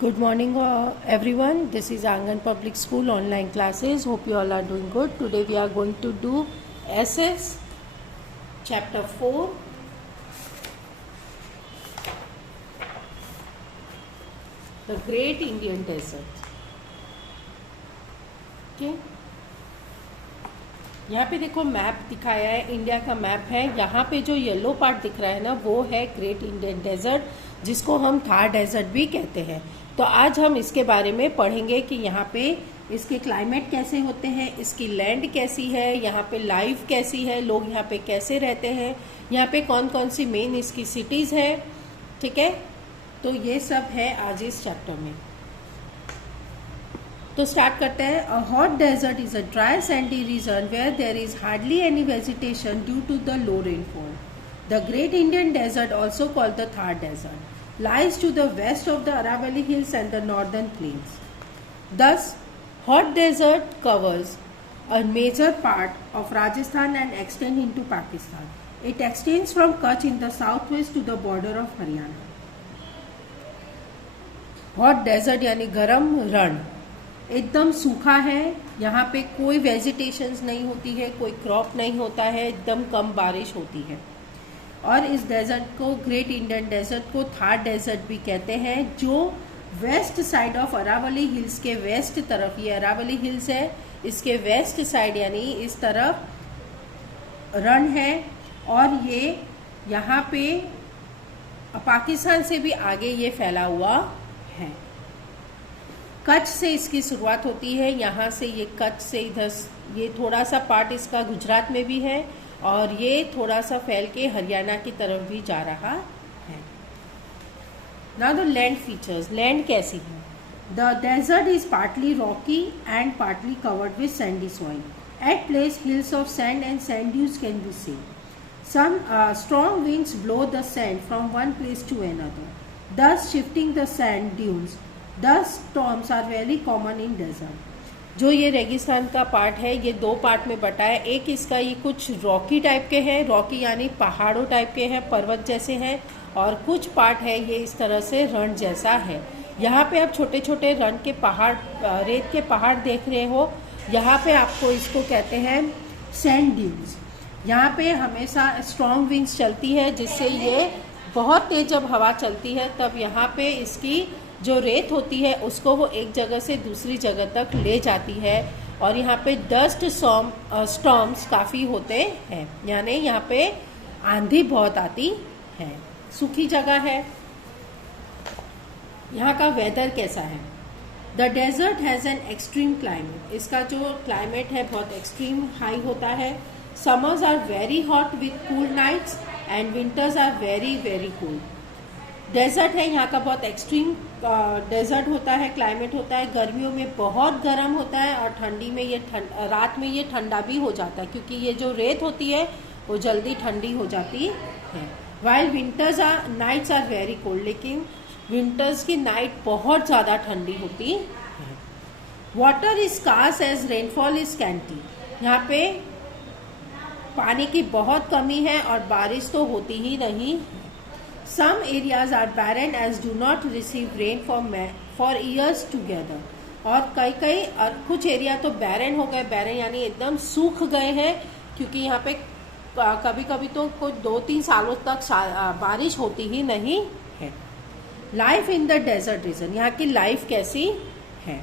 Good morning, everyone. This is Angan Public School online classes. Hope you all are doing good. Today we are going to do SS chapter 4. The Great Indian Desert. Okay. यहाँ पे देखो map दिखाया है, India का map है. यहाँ पे जो येलो पार्ट दिख रहा है ना, वो है ग्रेट इंडियन डेजर्ट, जिसको हम थार डेजर्ट भी कहते हैं. तो आज हम इसके बारे में पढ़ेंगे कि यहाँ पे इसके क्लाइमेट कैसे होते हैं, इसकी लैंड कैसी है, यहाँ पे लाइफ कैसी है, लोग यहाँ पे कैसे रहते हैं, यहाँ पे कौन कौन सी मेन इसकी सिटीज़ है. ठीक है, तो ये सब है आज इस चैप्टर में. तो स्टार्ट करते हैं. A hot desert is a dry sandy region where there is hardly any vegetation due to the low rainfall. The great Indian desert also called the Thar desert lies to the west of the Aravalli Hills and the northern plains. Thus, hot desert covers a major part of Rajasthan and extends into Pakistan. It extends from Kutch in the southwest to the border of Haryana. Hot desert यानी गरम रण, एकदम सूखा है. यहाँ पे कोई vegetations नहीं होती है, कोई क्रॉप नहीं होता है, एकदम कम बारिश होती है. और इस डेजर्ट को, ग्रेट इंडियन डेजर्ट को थार डेजर्ट भी कहते हैं, जो west side of Aravalli hills के वेस्ट तरफ, ये अरावली हिल्स है, इसके वेस्ट साइड यानी इस तरफ रण है. और ये यहाँ पे पाकिस्तान से भी आगे ये फैला हुआ है. कच्छ से इसकी शुरुआत होती है. यहाँ से ये कच्छ से इधर ये थोड़ा सा पार्ट इसका गुजरात में भी है, और ये थोड़ा सा फैल के हरियाणा की तरफ भी जा रहा है. Now the land features. Land कैसी है? The desert is partly rocky and partly covered with sandy soil. At place hills of sand and sand dunes can be seen. Some strong winds blow the sand from one place to another, thus shifting the sand dunes. Thus storms are very common in desert. जो ये रेगिस्तान का part है, ये दो part में बटा है. एक इसका ये कुछ रॉकी टाइप के हैं, रॉकी यानी पहाड़ों टाइप के हैं, पर्वत जैसे हैं, और कुछ पार्ट है ये इस तरह से रण जैसा है. यहाँ पे आप छोटे छोटे रण के पहाड़, रेत के पहाड़ देख रहे हो. यहाँ पे आपको इसको कहते हैं सैंड ड्यून्स. यहाँ पे हमेशा स्ट्रॉन्ग विंड्स चलती है, जिससे ये बहुत तेज जब हवा चलती है तब यहाँ पे इसकी जो रेत होती है उसको वो एक जगह से दूसरी जगह तक ले जाती है. और यहाँ पे डस्ट स्टॉर्म्स काफ़ी होते हैं, यानी यहाँ पे आंधी बहुत आती है. सूखी जगह है. यहाँ का वेदर कैसा है? The desert has an extreme climate. इसका जो क्लाइमेट है बहुत एक्सट्रीम हाई होता है. Summers are very hot with cool nights and winters are very very cool. Desert है, यहाँ का बहुत एक्सट्रीम डेजर्ट होता है, क्लाइमेट होता है. गर्मियों में बहुत गर्म होता है और ठंडी में ये रात में ये ठंडा भी हो जाता है, क्योंकि ये जो रेत होती है वो जल्दी ठंडी हो जाती है. While winters are nights are very cold. लेकिन विंटर्स की नाइट बहुत ज़्यादा ठंडी होती है. Water is scarce as rainfall is scanty. यहाँ पे पानी की बहुत कमी है और बारिश तो होती ही नहीं. Some areas are barren as do not receive rain for years together. और कई कुछ एरिया तो बैरन हो गए. बैरन यानी एकदम सूख गए हैं, क्योंकि यहाँ पे कभी कभी तो कुछ 2-3 सालों तक बारिश होती ही नहीं है. Life in the desert region. यहाँ की लाइफ कैसी है?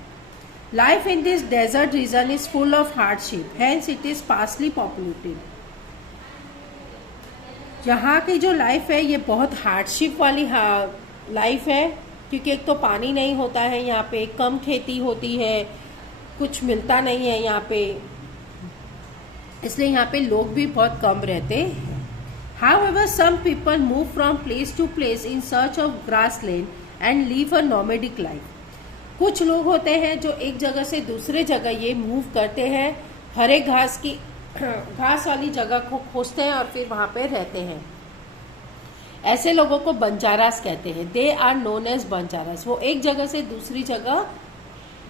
Life in this desert region is full of hardship, hence it is sparsely populated. यहाँ की जो लाइफ है ये बहुत हार्डशिप वाली लाइफ है, क्योंकि एक तो पानी नहीं होता है यहाँ पे, कम खेती होती है, कुछ मिलता नहीं है यहाँ पे, इसलिए यहाँ पे लोग भी बहुत कम रहते हैं. However, some people move from place to place in search of grassland and live a nomadic life. कुछ लोग होते हैं जो एक जगह से दूसरे जगह ये मूव करते हैं, हरे घास वाली जगह को खोजते हैं और फिर वहाँ पे रहते हैं. ऐसे लोगों को बंजारास कहते हैं. They are known as Banjaras. वो एक जगह से दूसरी जगह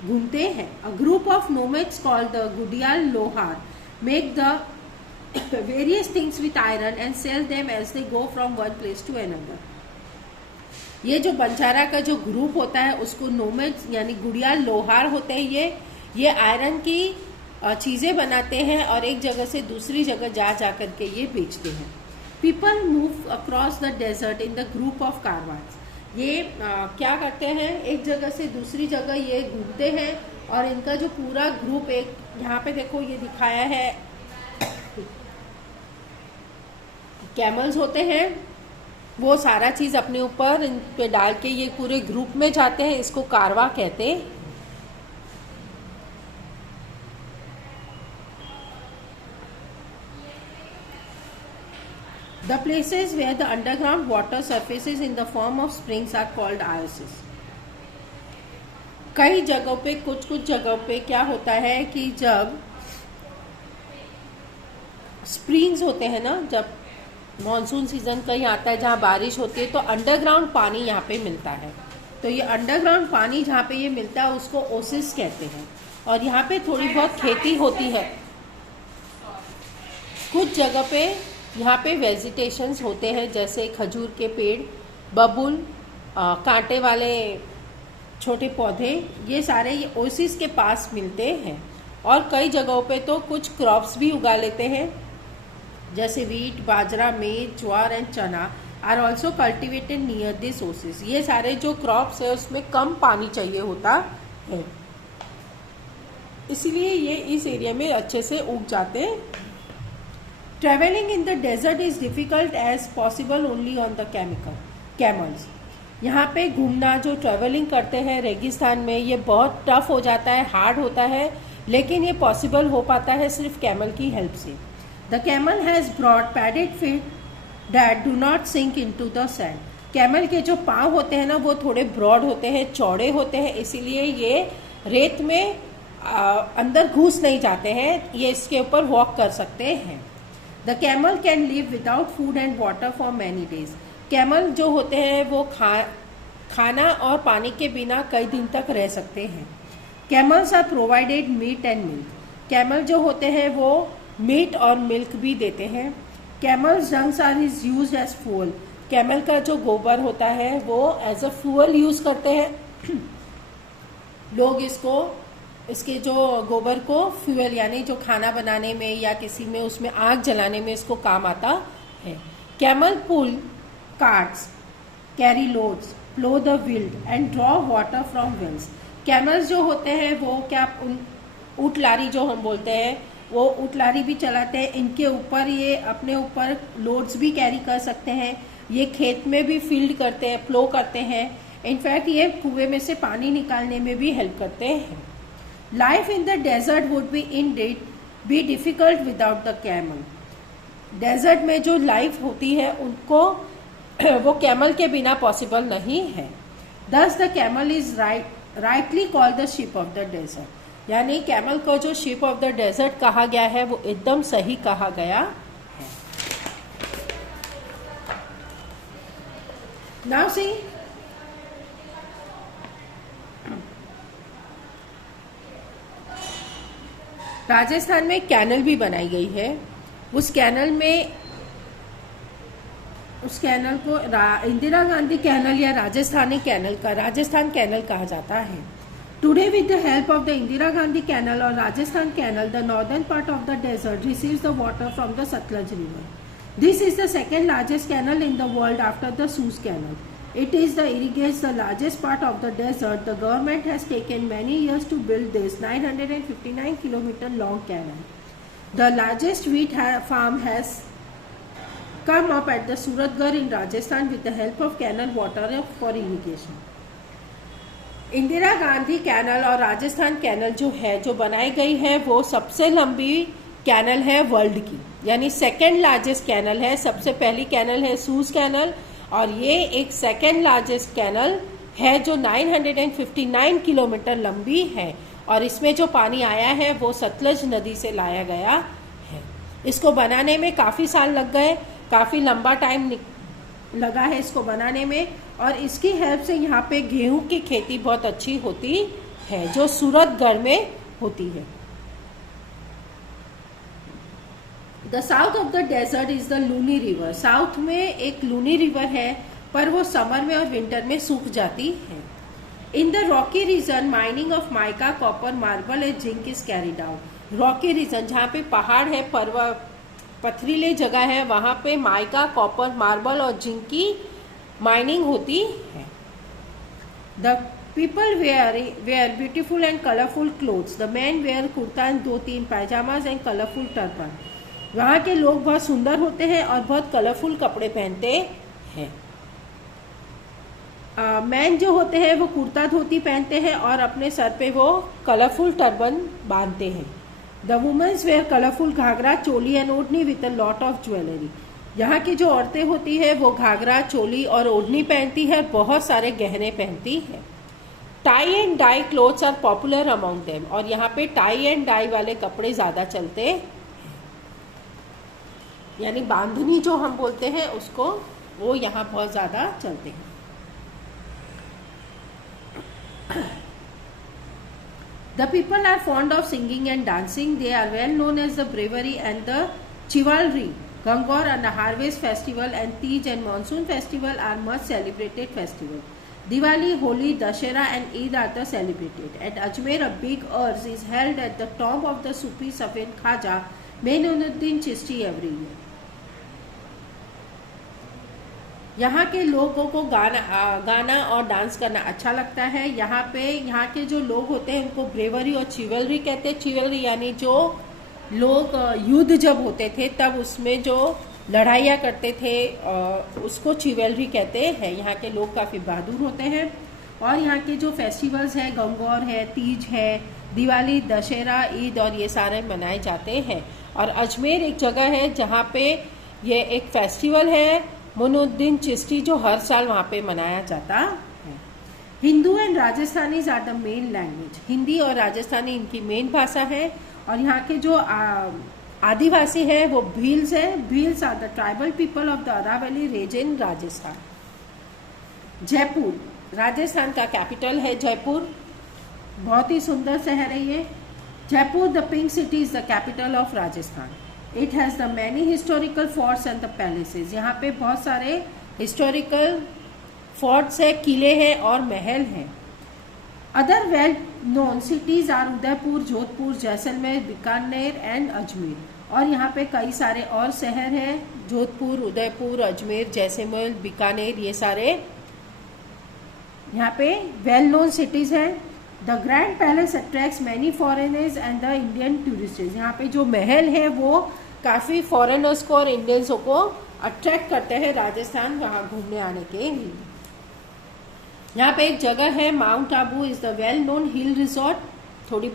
घूमते हैं. A group of nomads called the Gadia Lohar make the various things with iron and sell them as they go from one place to another. ये जो बंजारा का जो ग्रुप होता है उसको नोमैड्स यानी गुड़िया लोहार होते हैं। ये आयरन की चीज़ें बनाते हैं और एक जगह से दूसरी जगह जा करके ये बेचते हैं। People move across the desert in the group of caravans. ये क्या करते हैं, एक जगह से दूसरी जगह ये घूमते हैं और इनका जो पूरा ग्रुप, एक यहाँ पे देखो ये दिखाया है, कैमल्स होते हैं, वो सारा चीज़ अपने ऊपर इन पे डाल के ये पूरे ग्रुप में जाते हैं, इसको कारवा कहते हैं। The places where the underground water surfaces in the form of springs are called oases. कई जगहों पे, कुछ जगहों पे क्या होता है कि जब स्प्रिंग्स होते हैं ना, जब मॉनसून सीजन कहीं आता है जहाँ बारिश होती है तो अंडरग्राउंड पानी यहाँ पे मिलता है। तो ये अंडरग्राउंड पानी जहाँ पे ये मिलता है उसको ओसिस कहते हैं। और यहाँ पे थोड़ी बहुत खेती होती है। कुछ जगह पे यहाँ पे वेजिटेशंस होते हैं, जैसे खजूर के पेड़, बबुल, कांटे वाले छोटे पौधे, ये सारे ये ओसिस के पास मिलते हैं। और कई जगहों पे तो कुछ क्रॉप्स भी उगा लेते हैं, जैसे wheat, bajra, maize, jowar and chana are also cultivated near this oasis. ये सारे जो क्रॉप्स है उसमें कम पानी चाहिए होता है, इसलिए ये इस एरिया में अच्छे से उग जाते हैं। Travelling in the desert is difficult as possible only on the camels. यहाँ पे घूमना, जो ट्रेवलिंग करते हैं रेगिस्तान में, ये बहुत टफ हो जाता है, हार्ड होता है, लेकिन ये पॉसिबल हो पाता है सिर्फ कैमल की हेल्प से। The camel has broad padded feet that do not sink into the sand. Camel के जो पाँव होते हैं ना वो थोड़े ब्रॉड होते हैं, चौड़े होते हैं, इसीलिए ये रेत में अंदर घुस नहीं जाते हैं, ये इसके ऊपर वॉक कर सकते हैं। The camel can live without food and water for many days. Camel जो होते हैं वो खाना और पानी के बिना कई दिन तक रह सकते हैं। Camels are provided meat and milk. Camel जो होते हैं वो मीट और मिल्क भी देते हैं। Camels dungs are is use as fuel. Camel का जो गोबर होता है वो एज अ फ्यूल यूज करते हैं लोग। इसके जो गोबर को फ्यूल यानी जो खाना बनाने में या किसी में उसमें आग जलाने में इसको काम आता है। Camel pull carts, carry loads, plough the fields and draw water from wells. Camels जो होते हैं वो ऊँट लारी जो हम बोलते हैं, वो ऊँट लारी भी चलाते हैं। इनके ऊपर ये अपने ऊपर लोड्स भी कैरी कर सकते हैं। ये खेत में भी फील्ड करते हैं, प्लो करते हैं। इनफैक्ट ये कुएं में से पानी निकालने में भी हेल्प करते हैं। Life in the desert would be indeed be difficult without the camel. Desert में जो लाइफ होती है उनको वो कैमल के बिना पॉसिबल नहीं है। Thus the camel is rightly called the ship of the desert. यानी कैमल को जो शिप ऑफ द डेजर्ट कहा गया है वो एकदम सही कहा गया है। नाउ सी, राजस्थान में कैनल भी बनाई गई है। उस कैनल को इंदिरा गांधी कैनल या राजस्थान कैनल कहा जाता है। Today with the help of the Indira Gandhi canal और Rajasthan canal, the northern part of the desert receives the water from the Sutlej river. This is the second largest canal in the world after the Suez canal. It irrigates the largest part of the desert. The government has taken many years to build this 959 kilometer long canal. The largest wheat farm has come up at the Suratgarh in Rajasthan with the help of canal water for irrigation. Indira Gandhi canal और Rajasthan canal जो बनाई गई है वो सबसे लंबी canal है world की, यानी सेकेंड लार्जेस्ट कैनल है। सबसे पहली कैनल है सूज कैनल और ये एक सेकेंड लार्जेस्ट कैनल है जो 959 किलोमीटर लंबी है और इसमें जो पानी आया है वो सतलज नदी से लाया गया है। इसको बनाने में काफ़ी साल लग गए, काफ़ी लंबा टाइम लगा है इसको बनाने में और इसकी हेल्प से यहाँ पे गेहूं की खेती बहुत अच्छी होती है जो सूरतगढ़ में होती है। The south of the desert is the Luni river. South में एक लूनी रिवर है पर वो समर में और विंटर में सूख जाती है। In the rocky region mining of mica, copper, marble and zinc is carried out. Rocky region जहाँ पे पहाड़ है, पथरीले जगह है, वहां पे माइका, कॉपर, मार्बल और जिंक की माइनिंग होती है। The people wear beautiful and colourful clothes. The man wear kurta and 2-3 pyjamas and colourful turban. वहाँ के लोग बहुत सुंदर होते हैं और बहुत कलरफुल कपड़े पहनते हैं। मैन जो होते हैं वो कुर्ता धोती पहनते हैं और अपने सर पे वो कलरफुल टर्बन बांधते हैं। The womens wear colourful ghagra, choli and odhni with a lot of jewellery. यहाँ की जो औरतें होती है वो घाघरा, चोली और ओढ़नी पहनती है और बहुत सारे गहने पहनती है। Tie and dye clothes are popular among them. और यहाँ पे टाई एंड डाई वाले कपड़े ज्यादा चलते हैं, यानी बांधनी जो हम बोलते हैं उसको, वो यहाँ बहुत ज्यादा चलते हैं। The people are fond of singing and dancing. They are well known as the bravery and the chivalry. Gangor and the harvest festival and Teej and monsoon festival are much celebrated festivals. Diwali, Holi, Dashera and Eid are the celebrated. At Ajmer, a big urse is held at the tomb of the Sufi Safed Khaja Mainuddin Chishti every year. यहाँ के लोगों को गाना और dance करना अच्छा लगता है। यहाँ के जो लोग होते हैं उनको ब्रेवरी और चिवलरी कहते हैं। चिवलरी यानी जो लोग युद्ध जब होते थे तब उसमें जो लड़ाइयाँ करते थे उसको चिवलरी कहते हैं। यहाँ के लोग काफ़ी बहादुर होते हैं। और यहाँ के जो फेस्टिवल्स हैं, गंगौर है, तीज है, दिवाली, दशहरा, ईद और ये सारे मनाए जाते हैं। और अजमेर एक जगह है जहाँ पे ये एक फेस्टिवल है मोइनुद्दीन चिश्ती, जो हर साल वहाँ पे मनाया जाता है। Hindu and Rajasthani are the main language. Hindi और राजस्थानी इनकी मेन भाषा है। और यहाँ के जो आदिवासी है वो भील्स है। Bhils are the tribal people of the Aravalli region Rajasthan. Jaipur Rajasthan का कैपिटल है। जयपुर बहुत ही सुंदर शहर है ये। Jaipur the pink city is the capital of Rajasthan. It has the many historical forts and the palaces. यहाँ पे बहुत सारे हिस्टोरिकल फोर्ट्स है, किले हैं और महल हैं। Other well known cities are Udaipur, Jodhpur, Jaisalmer, Bikaner and Ajmer. और यहाँ पे कई सारे और शहर हैं, जोधपुर, उदयपुर, अजमेर, जैसलमेर, बीकानेर, ये सारे यहाँ पे वेल नोन सिटीज हैं। The grand palace attracts many foreigners and the Indian tourists. यहाँ पे जो महल है वो काफ़ी फॉरेनर्स को और इंडियंसों को अट्रैक्ट करते हैं राजस्थान वहाँ घूमने आने के लिए। यहाँ पे एक जगह है mount Abu is the well known hill resort, थोड़ी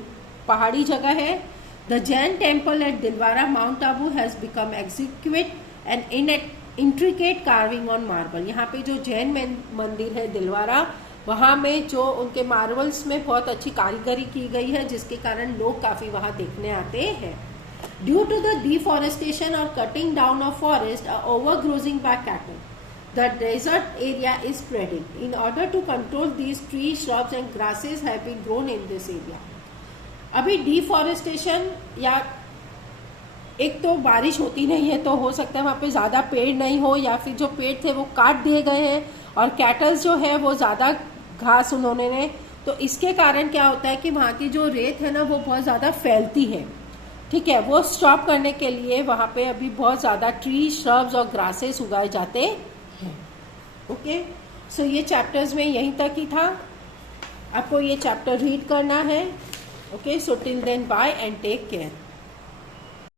पहाड़ी जगह है। The Jain temple at Dilwara mount Abu has become execute and in intricate carving on marble. यहाँ पे जो जैन मंदिर है दिलवारा, वहाँ में जो उनके मार्बल्स में बहुत अच्छी कारीगरी की गई है, जिसके कारण लोग काफ़ी वहाँ देखने आते हैं। ड्यू टू द डिफॉरेस्टेशन और cutting down of forest overgrazing by cattle, the desert area is spreading. In order to control these trees, shrubs and grasses have been grown in this area. अभी deforestation या एक तो बारिश होती नहीं है तो हो सकता है वहाँ पे ज़्यादा पेड़ नहीं हो, या फिर जो पेड़ थे वो काट दिए गए हैं और कैटल्स जो है वो ज़्यादा घास उन्होंने ने, तो इसके कारण क्या होता है कि वहाँ की जो रेत है ना वो बहुत ज़्यादा फैलती है। ठीक है, वो स्टॉप करने के लिए वहाँ पे अभी बहुत ज़्यादा ट्री, श्रब्स और ग्रासेस उगाए जाते हैं। ओके, सो ये चैप्टर्स में यहीं तक ही था। आपको ये चैप्टर रीड करना है। Okay, so till then bye and take care.